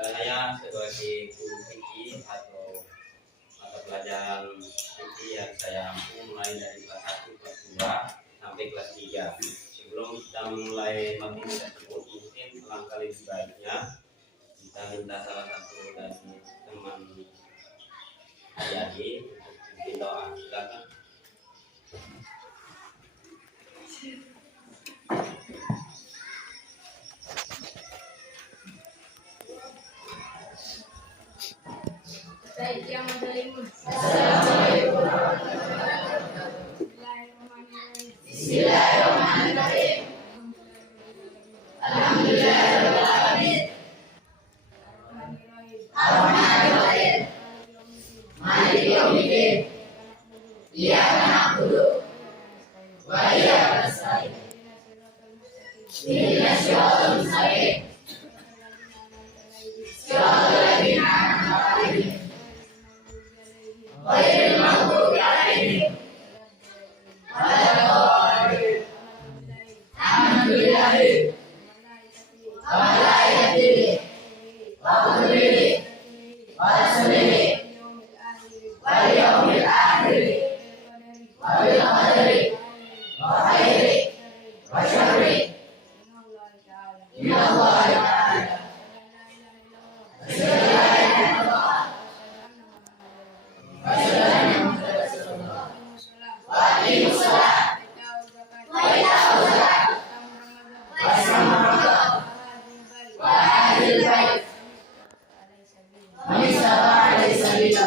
Saya sebagai guru fikih atau mata pelajaran fikih yang saya ampu mulai dari kelas 1, kelas 2 sampai kelas 3. Sebelum kita mulai materi tersebut, mungkin alangkah lebih baiknya kita minta salah satu dari teman adik-adik untuk pimpin doa. Silakan. Bismillahirrahmanirrahim. Alhamdulillahirrahmanirrahim. Ar-Rahmanirrahim. Maliki yaumiddin. Iyyaka na'budu wa iyyaka nasta'in. Ihdinas siratal mustaqim. Siratal ladzina an'amta 'alaihim ghairil maghdubi 'alaihim waladdallin. Alhamdulillah wa malaikatihi wa kutubihi wa rusulihi wal yawmil akhir wa bil qadari wa khairi wa syarri minallahi ta'ala. Asyhadu an la ilaha illallah wa asyhadu anna Muhammadan rasulullah. Wa aqimus shalah wa ita'uz zakat wa shaum ramadan wa ahli bait wa istata'a ilaihi sabila.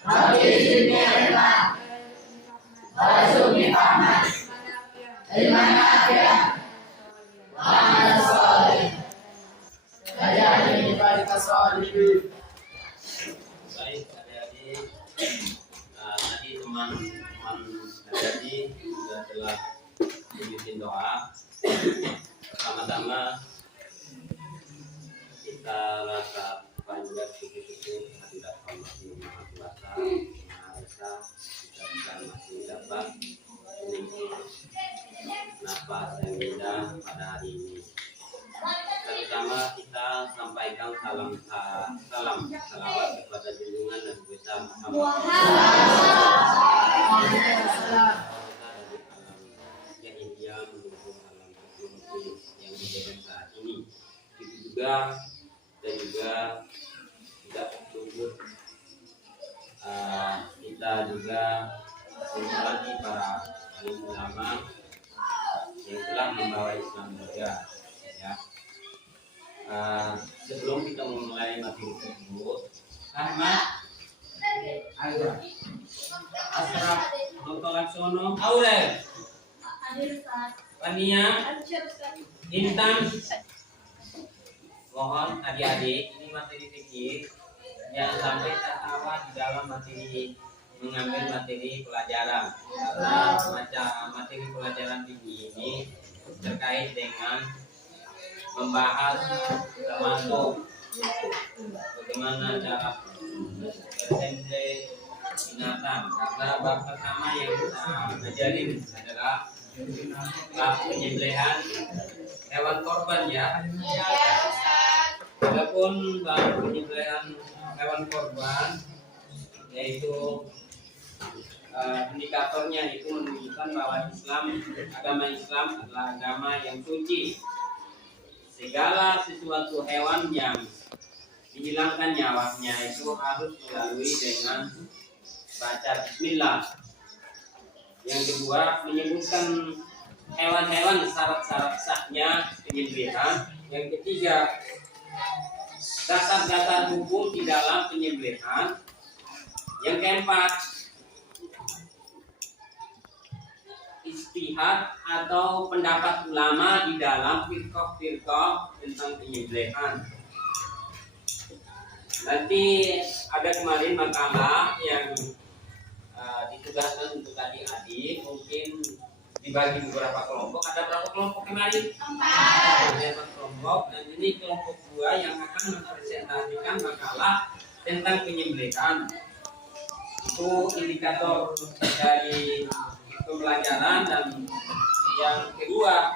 Rabbi zidni ilma wa rzuqni fahman ilman nafi'an wa amalan shalih waj'alni min ibadika sholihin. Baik adik-adik, tadi teman-teman adik-adik sudah telah memimpin doa. Pertama-tama kita rasa panjat syukur kehadirat Allah yang Maha Kuasa, Maha Esa, kita masih dapat memiliki nafas yang indah pada hari ini. Terutama kita sampaikan salam salawat kepada junjungan Nabi besar Muhammad dari alam yang India menuju alam teknologi yang modern saat ini. Itu juga dan juga tidak luput kita juga menghormati para ulama yang telah membawa Islam juga, ya. Sebelum kita memulai materi tersebut, Ahmad, Asraf, Dr. Laksono, Aurel, Pania, Intan, mohon adik-adik, ini materi fikih, jangan sampai tertawa di dalam materi mengambil materi pelajaran, karena materi pelajaran fikih ini terkait dengan membahas termasuk bagaimana cara bersembelih binatang, karena bab pertama yang kita ajarin adalah bab penyembelihan hewan korban, ya. Adapun bab penyembelihan hewan korban yaitu indikatornya itu menunjukkan bahwa agama Islam adalah agama yang suci. Segala sesuatu hewan yang dihilangkan nyawanya itu harus melalui dengan baca bismillah. Yang kedua, menyebutkan hewan-hewan syarat-syarat sahnya penyembelihan. Yang ketiga, dasar-dasar hukum di dalam penyembelihan. Yang keempat, istihad atau pendapat ulama di dalam firqah tentang penyembelihan. Nanti ada kemarin makalah yang ditugaskan untuk adik-adik, mungkin dibagi beberapa kelompok. Ada berapa kelompok kemarin? 4. Ada kelompok, dan ini kelompok 2 yang akan mempresentasikan makalah tentang penyembelihan. Itu indikator dari pembelajaran. Dan yang kedua,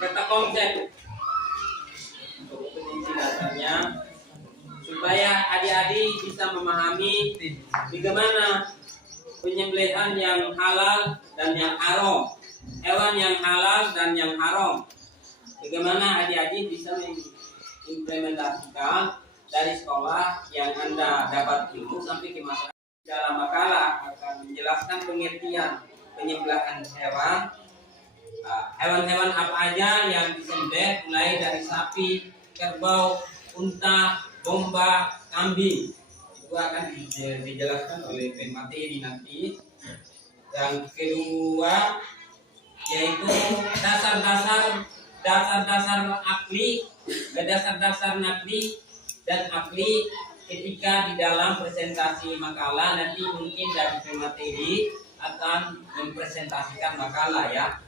peta konsep untuk peneliti dasarnya, supaya adik-adik bisa memahami bagaimana penyembelihan yang halal dan yang haram, hewan yang halal dan yang haram. Bagaimana adik-adik bisa mengimplementasikan dari sekolah yang Anda dapat ilmu sampai ke masyarakat. Dalam makalah akan menjelaskan pengertian penyembelihan hewan, hewan-hewan apa aja yang disembelih, mulai dari sapi, kerbau, unta, domba, kambing. Itu akan dijelaskan oleh pemateri nanti. Yang kedua yaitu dasar-dasar akli, dasar-dasar nakli dan akli ketika di dalam presentasi makalah. Nanti mungkin dari pemateri akan mempresentasikan makalah ya.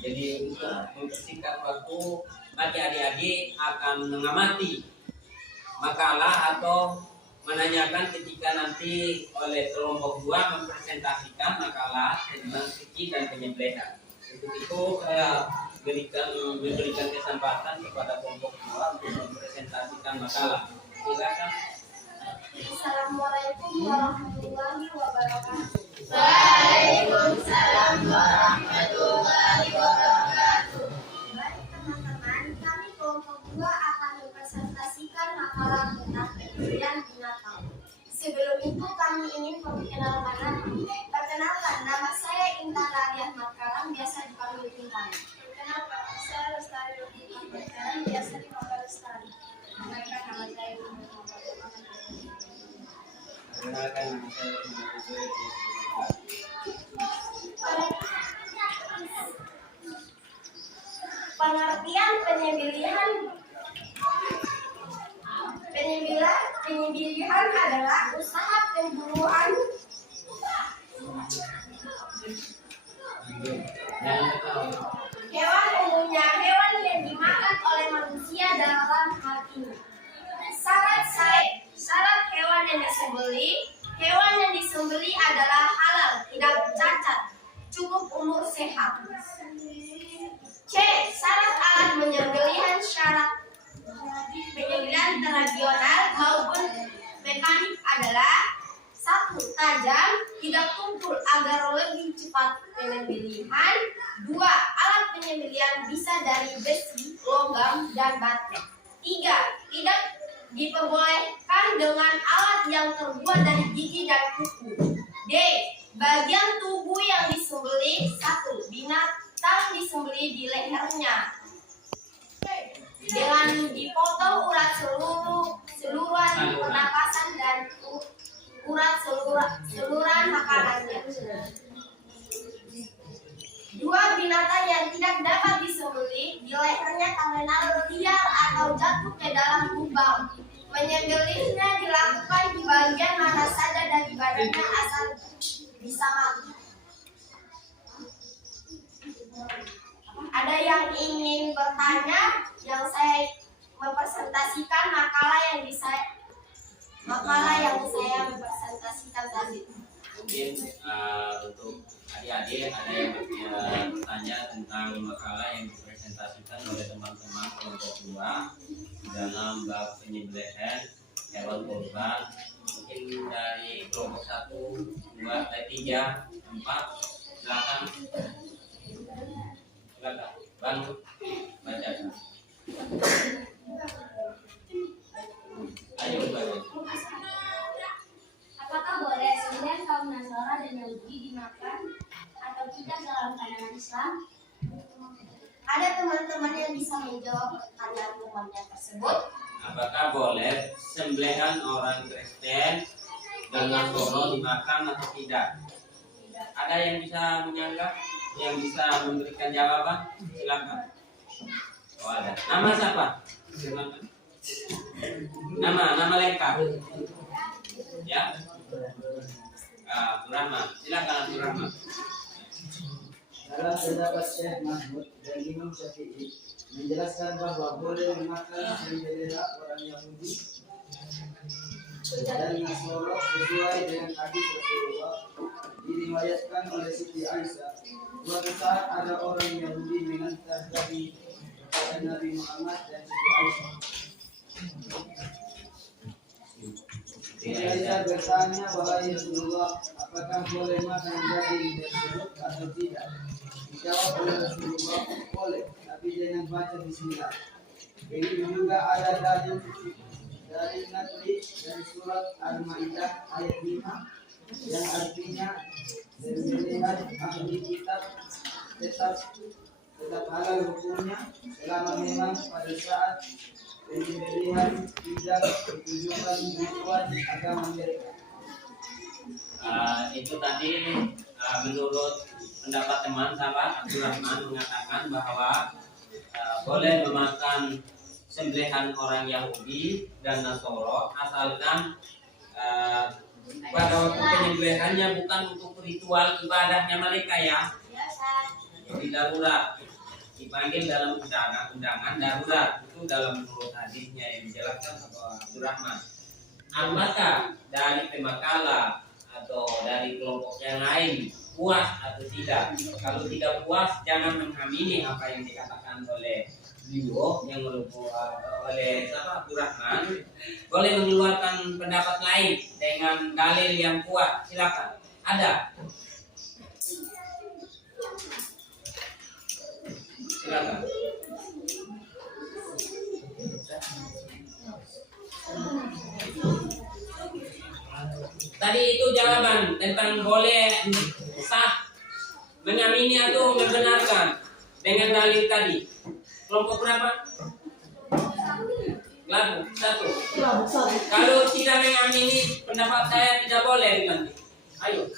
Jadi untuk mempersingkat waktu, mari adik-adik akan mengamati makalah atau menanyakan ketika nanti oleh kelompok 2 mempresentasikan makalah tentang fikih dan penyembelihan. Untuk itu saya memberikan kesempatan kepada kelompok 2 untuk mempresentasikan makalah. Silakan. Assalamualaikum warahmatullahi wabarakatuh. Waalaikumsalam warahmatullahi wabarakatuh. Baik teman-teman, kami kelompok 2 akan mempresentasikan makalah tentang penyembelihan binatang. Sebelum itu kami ingin memperkenalkan diri. Perkenalkan, nama saya Intan Radiah Makaram, biasa dipanggil Intan. Perkenalkan, saya Lestari Rupiah Makaram, biasa dipanggil Lestari. Perkenalkan, nama saya Intan Perkenalkan, nama saya Pengertian penyembelihan adalah usaha pemburuan hewan, umumnya hewan yang dimakan oleh manusia dalam hal ini. Syarat hewan yang disembeli adalah halal, tidak cacat, cukup umur sehat. C. Syarat alat penyembelihan, syarat penyembelihan tradisional maupun mekanik adalah: 1. Tajam, tidak tumpul agar lebih cepat penyembelihan. 2. Alat penyembelihan bisa dari besi, logam, dan baterai. 3. Tidak diperbolehkan dengan alat yang terbuat dari gigi dan kuku. D. Bagian tubuh yang disembelih: 1. Binatang disembelih di lehernya dengan dipotong urat seluruhan pernapasan dan urat seluruhan makanannya. 2. Binatang yang tidak dapat disembelih di lehernya karena liar atau jatuh ke dalam lubang. Menyembelihnya dilakukan di bagian mana saja dari badannya asal bisa mati. Ada yang ingin bertanya? Yang saya mempresentasikan makalah yang saya mempresentasikan tadi. Mungkin untuk adik-adik ada yang bertanya tentang makalah yang dipresentasikan oleh teman-teman kelompok 2 dalam bab penyembelihan hewan kurban. Mungkin dari kelompok 1, 2, 3, 4, silakan. Bang, baca. Ayo baca. Apakah boleh sembelihan kaum Nasara dan Yahudi dimakan atau tidak dalam pandangan Islam? Ada teman-teman yang bisa menjawab pertanyaan tersebut. Apakah boleh sembelihan orang Kristen dan Nasrani dimakan atau tidak? Ada yang bisa menyanggah? yang bisa memberikan jawaban? Silakan. Oh ada. Nama siapa? Silakan. Nama lengkap. Ya. Abdul Rahman. Silakan Abdul Rahman. Dalam pendapat Syekh Mahmud dan Imam Syafi'i menjelaskan bahwa boleh memakan sembelih orang Yahudi dan Nasrani sesuai dengan hadis Rasulullah. Diriwayatkan oleh Siti Aisyah, suatu saat ada orang Yahudi mengantar daging kepada Nabi Muhammad dan Siti Aisyah. Siti Aisyah bertanya, wahai Rasulullah, apakah boleh makan daging tersebut atau tidak? Dijawab oleh Rasulullah, boleh, tapi jangan baca bismillah. Begitu juga ada dalil dari Natli dari surat Al-Maidah ayat 5 yang artinya sembelihan ahli kitab tetap halal hukumnya selama memang pada saat penyembelihan tidak ditujukan tujuan agama mereka. Itu tadi menurut pendapat teman sahabat Abdul Rahman mengatakan bahwa boleh memakan sembelihan orang Yahudi dan Nasoro asalkan pada waktu penyembelihannya bukan untuk ritual ibadahnya mereka ya. Jadi darurat dipanggil dalam undangan darurat itu dalam menurut hadisnya yang dijelaskan oleh Abdul Rahman. Apakah dari pemakala atau dari kelompok yang lain puas atau tidak? Kalau tidak puas jangan mengamini apa yang dikatakan oleh beliau yang oleh Abdul Rahman. Boleh mengeluarkan pendapat lain dengan dalil yang kuat, silakan. Ada? Silakan. Tadi itu jawaban tentang boleh sah mengamini atau membenarkan dengan dalil tadi. Kelompok berapa? Kelompok satu. Kalau tidak mengamini pendapat saya tidak boleh nanti. Ayo.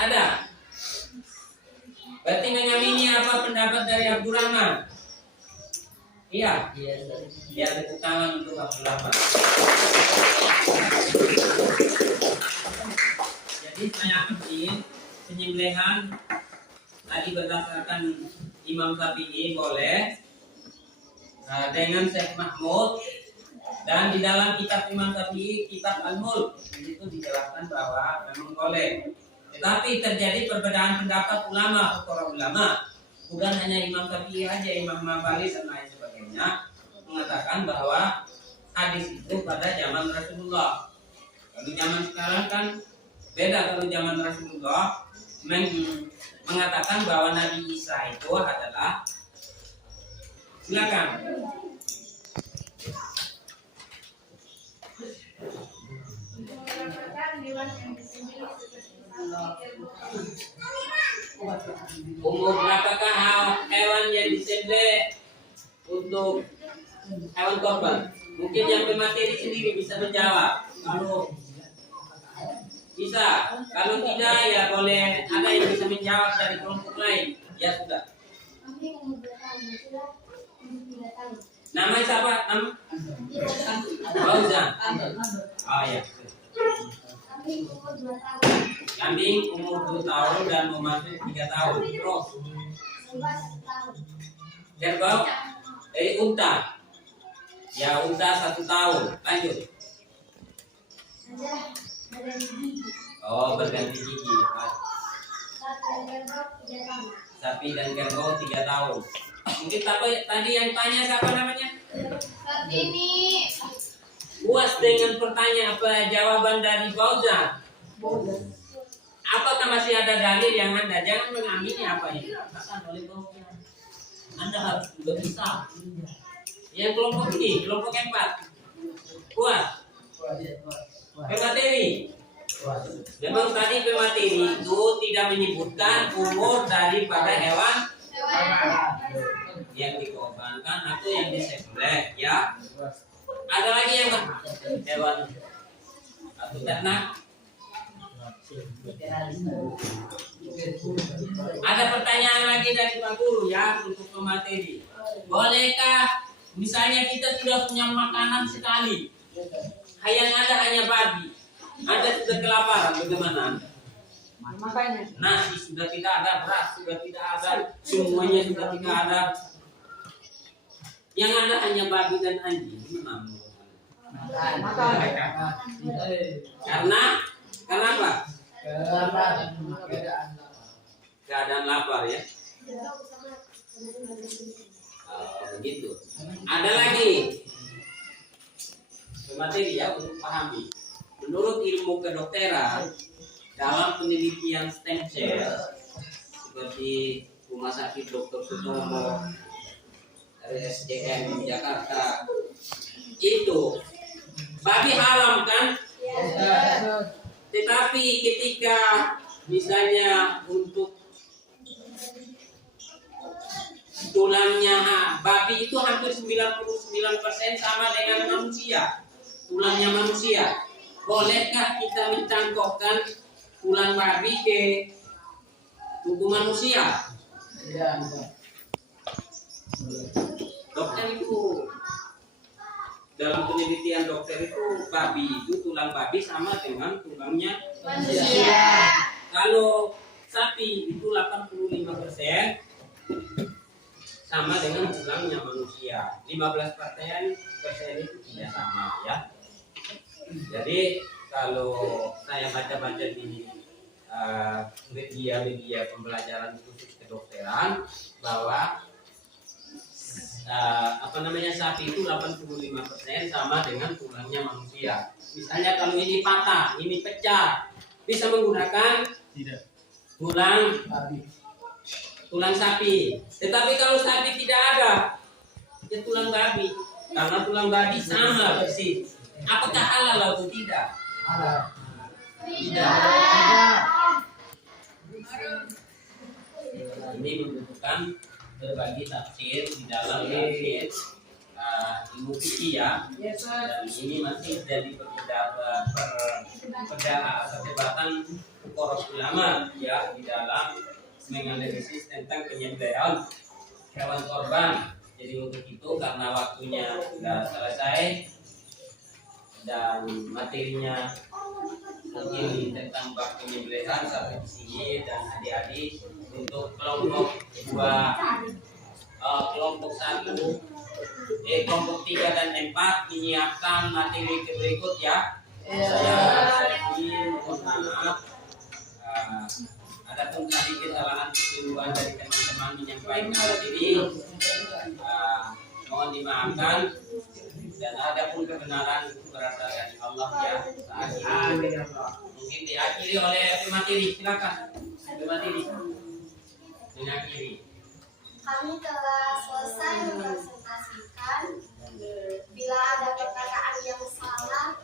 Ada? Berarti mengamini apa pendapat dari Abdul Rahman? Iya. Iya, tepuk tangan untuk Abdul Rahman. Jadi saya ambil penyembelihan tadi berdasarkan Imam Syafi'i boleh dengan Syekh Mahmud, dan di dalam kitab Imam Syafi'i kitab Al-Mulk itu dijelaskan bahwa memang boleh. Tetapi terjadi perbedaan pendapat ulama, para ulama, bukan hanya Imam Syafi'i aja, Imam Mambali dan lain sebagainya mengatakan bahwa hadis itu pada zaman Rasulullah. Kalau zaman sekarang kan beda. Kalau zaman Rasulullah mengatakan bahwa Nabi Isa itu adalah, silakan. Umur berapakah hewan yang disembelih untuk hewan korban? Mungkin yang pemateri sendiri bisa menjawab. Kalau bisa, kalau tidak ya boleh ada yang bisa menjawab dari kelompok lain. Ya sudah. Nama siapa? Nama? Fauzan. Oh ya. Kambing umur 2 tahun dan memasuki 3 tahun. Terus. Kerbau? Unta. Ya, unta 1 tahun. Lanjut. Oh, berganti gigi. Sapi dan kerbau 3 tahun. Mungkin tadi yang tanya siapa namanya? Ini Puas dengan pertanyaan apa jawaban dari Fauzan? Apakah masih ada dalil yang Anda jangan mengamini apa yang dikatakan oleh Fauzan? Anda harus juga bisa. Yang kelompok ini, kelompok 4. Puas. Pemateri. Memang tadi pemateri itu tidak menyebutkan umur daripada hewan yang dikorbankan atau yang disembelih, ya. Ada lagi yang hewan atau ternak? Ada pertanyaan lagi dari Pak Guru ya untuk pemateri. Bolehkah misalnya kita sudah punya makanan sekali, yang ada hanya babi, ada sudah kelaparan, bagaimana? Makanya Nasi sudah tidak ada, beras sudah tidak ada, semuanya sudah tidak ada. Yang ada hanya babi dan anjing. Gimana? Karena kenapa? Keadaan lapar ya. Begitu. Ada lagi materi ya untuk pahami. Menurut ilmu kedokteran, dalam penelitian stem cell seperti Rumah Sakit Dr. Sutomo, RSCM Jakarta, itu babi haram kan? Tetapi ketika misalnya untuk tulangnya babi itu hampir 99% sama dengan manusia, tulangnya manusia. Bolehkah kita mencangkokkan tulang babi ke tubuh manusia? Dokter itu dalam penelitian dokter itu babi itu tulang babi sama dengan tulangnya manusia. Kalau sapi itu 85% sama dengan tulangnya manusia. 15% itu tidak sama ya. Jadi kalau saya baca-baca di media pembelajaran khusus kedokteran bahwa sapi itu 85% sama dengan tulangnya manusia. Misalnya kalau ini patah, ini pecah, bisa menggunakan tulang sapi. Tetapi kalau sapi tidak ada, ya tulang babi. Karena tulang babi sama persis. Apakah halal atau tidak? Tidak. Ini membutuhkan berbagi tafsir di dalam tafsir ilmu fikih ya. Dan ini masih jadi perdebatan poros ulama ya di dalam menganalisis tentang penyembelihan hewan korban. Jadi untuk itu karena waktunya sudah selesai dan materinya mungkin tentang bab penyembelihan sampai di sini, dan adik-adik untuk kelompok 2, kelompok 1, kelompok 3 dan 4 menyiapkan materi berikut ya. Saya ingin mohon maaf ada pun tadi kesalahan kekeliruan dari teman-teman menyampaikan materi, mohon dimaafkan. Dan ada pun kebenaran itu berasal dari Allah ya. Amin. Mungkin diakhiri oleh pemateri. Silakan pemateri mengakhiri. Kami telah selesai mempresentasikan. Bila ada perkataan yang salah,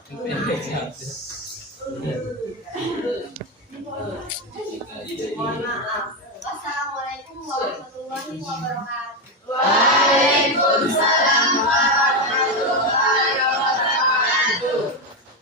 mohon maaf. Wassalamualaikum warahmatullahi wabarakatuh.